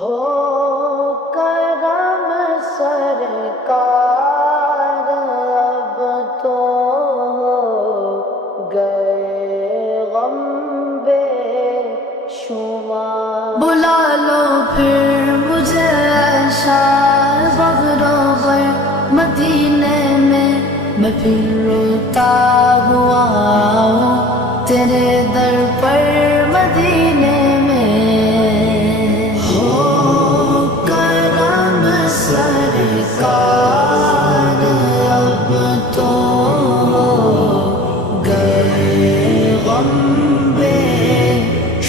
ہو کرم سرکار اب تو ہو گئے غم بے شمار، بلا لو پھر مجھے شاہ بغروبر مدینے میں پھر روتا ہوا ہوں تیرے در پر مدینے میں۔ ہو کرم سرکار اب تو ہو گئے غم بے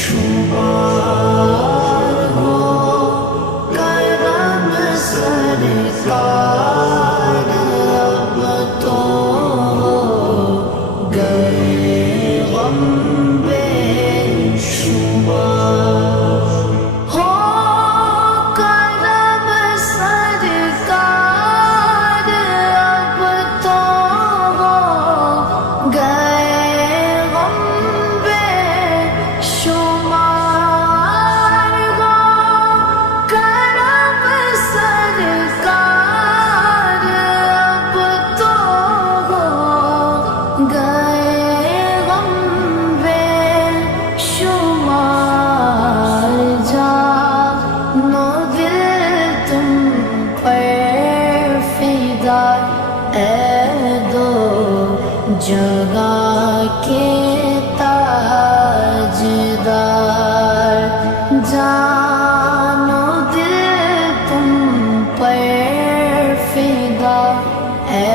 شمار، ہو کرم سرکار اب تو ہو گئے غم بے شمار۔ ہو کرم سرکار اب تو ہو گئے غم بے شمار، ہو کرم سرکار اب تو ہو گئے غم بے شمار۔ جانو دل تم پر فدا اے دو جگہ کے تاجدار، جانو دل تم پر فدا اے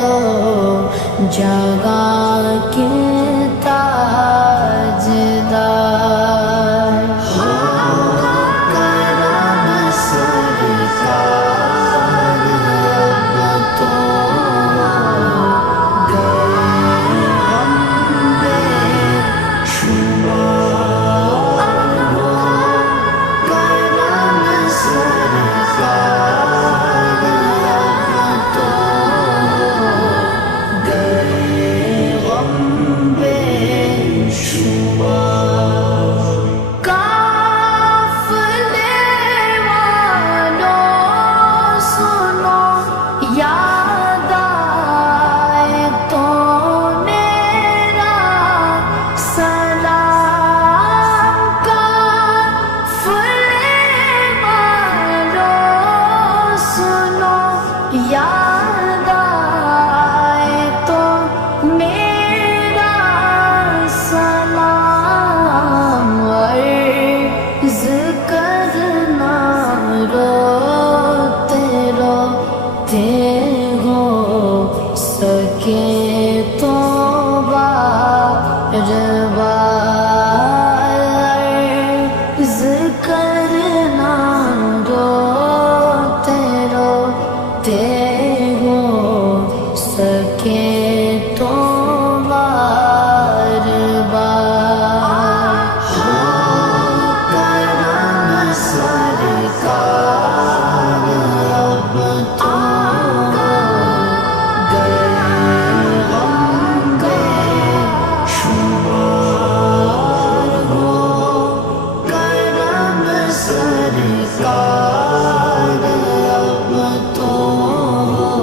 دو جگہ کے تاجدار۔ ہو کرم سرکار اب تو ہو گئے غم بے شمار، ہو کرم سرکار اب تو ہو گئے غم بے شمار۔ قافلے والوں سنو یاد آئے تو میرا سلام، قافلے والوں سنو یاد آئے تو میرا سلام، عرض کرنا روتے روتے ہو سکے تو بار بار، عرض کرنا روتے روتے ہو سکے تو بار بار۔ ہو کرم سرکار اب تو ہو گئے غم بے شمار، ہو کرم سرکار اب تو ہو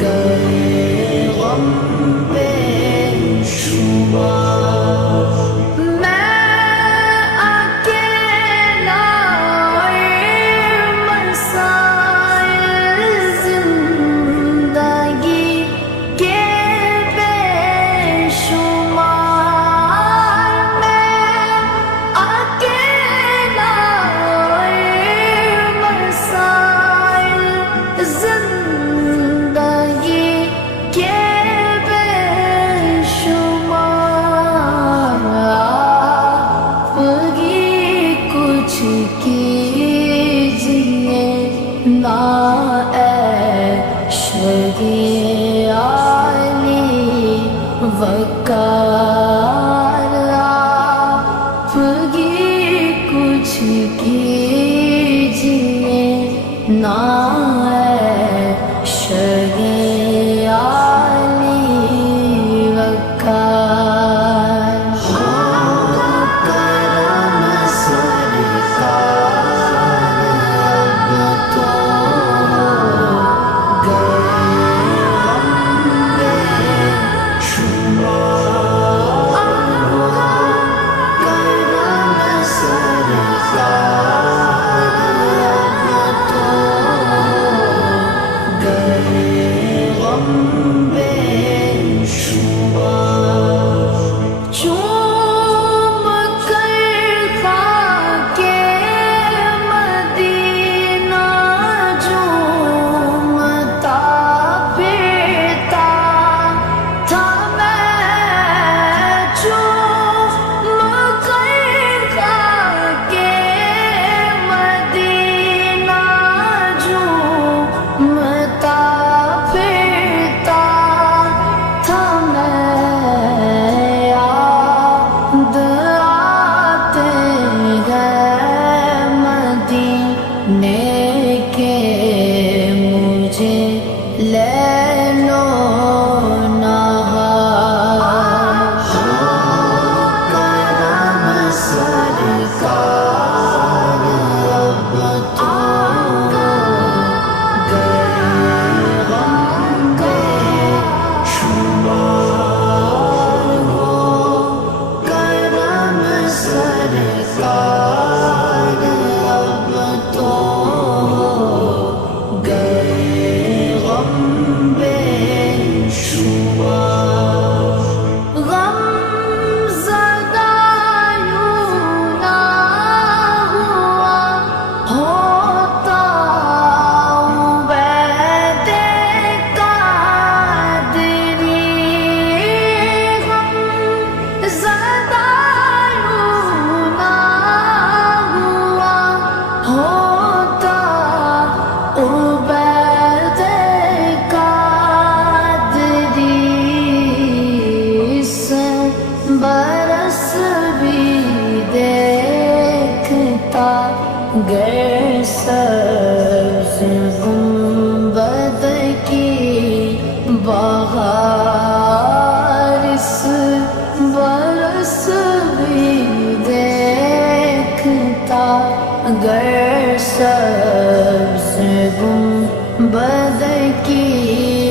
گئے غم بے شمار۔ میں اکیلا اور مسائل زندگی کے بے شمار، میں اکیلا اور مسائل زندگی کے بے شمار، آپ ہی کچھ کیجیے نا اے شریعالی وقار، آپ ہی کچھ کیجیے نا اے شریعالی وقار۔ ہو کرم سرکار دیکھتا گر سبز گنبد کی بہار اس برس بھی دیکھتا گر سبز گنبد کی